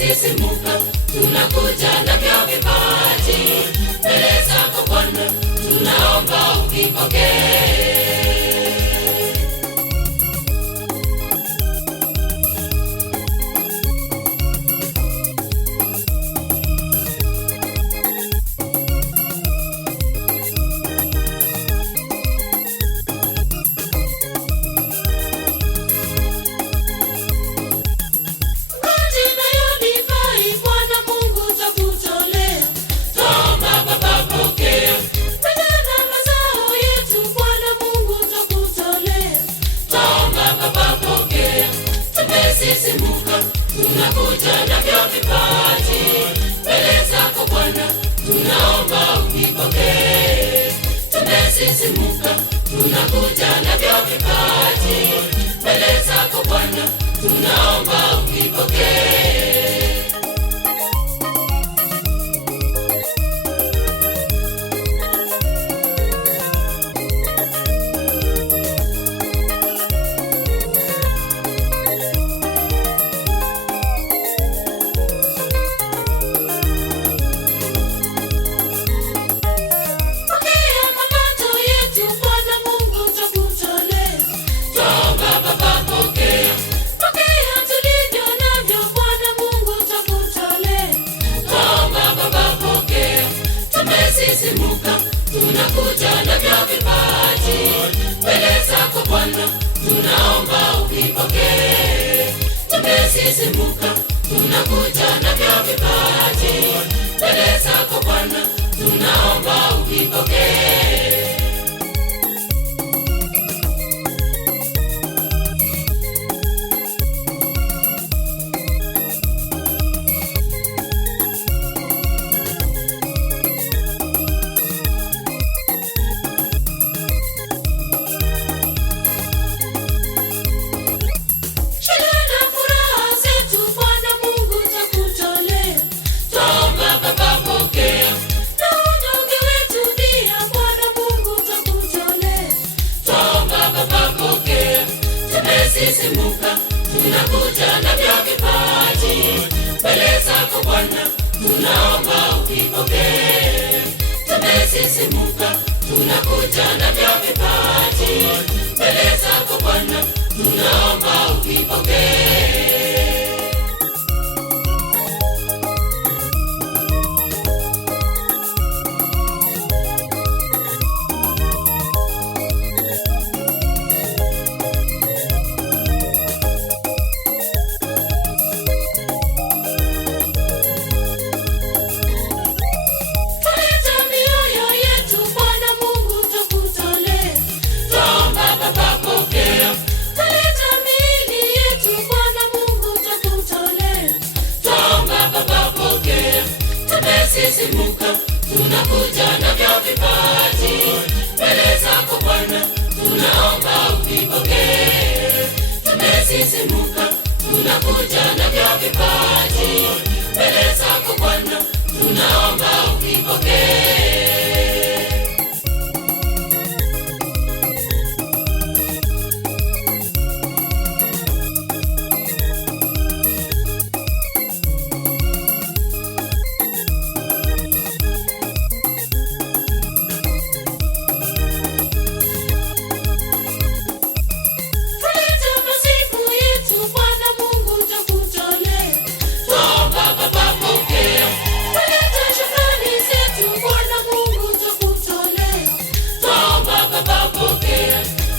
tumesisimuka, tunakuja na vya vipaji mbele zako Bwana, tunaomba uvipokee. Tumesisimuka, tunakuja na vya vipaji mbele zako Bwana, tunaomba uvipokee. Tumesisimuka, tunakuja na vya vipaji mbele zako Bwana, tunaomba uvipokee. Tumesisimuka, tunakuja na vya vipaji mbele zako Bwana, tunaomba uvipokee. Tumesisimuka, tunakuja na vya vipaji mbele zako Bwana, tunaomba uvipokee. Tumesisimuka, tunakuja na vya vipaji mbele zako Bwana, tunaomba uvipokee. Tumesisimuka, tunakuja na vya vipaji mbele zako Bwana, tunaomba uvipokee. Tumesisimuka, tunakuja na vya vipaji mbele zako Bwana, tunaomba uvipokee. Tumesisimuka, tunakuja na vya vipaji mbele zako Bwana, tunaomba uvipokee.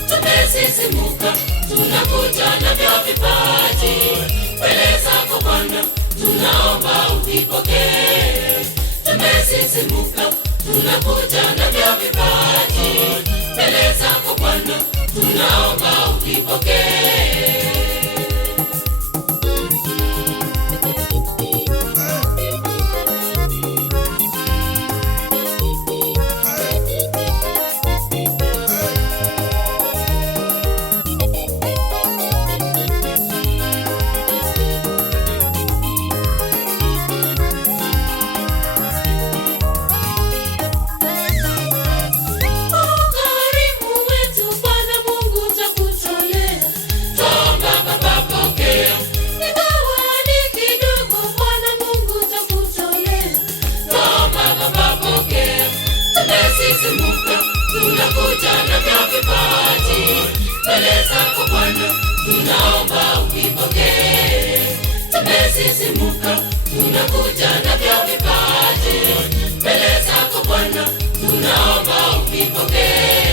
Tumesisimuka, tunakuja na vya vipaji mbele zako Bwana, tunaomba uvipokee. Tumesisimuka, tunakuja na vya vipaji mbele zako Bwana, tunaomba uvipokee. uvipokee. Tumesisimuka, tunakuja navyo vipaji mbele zako Bwana, tunaomba uvipokee.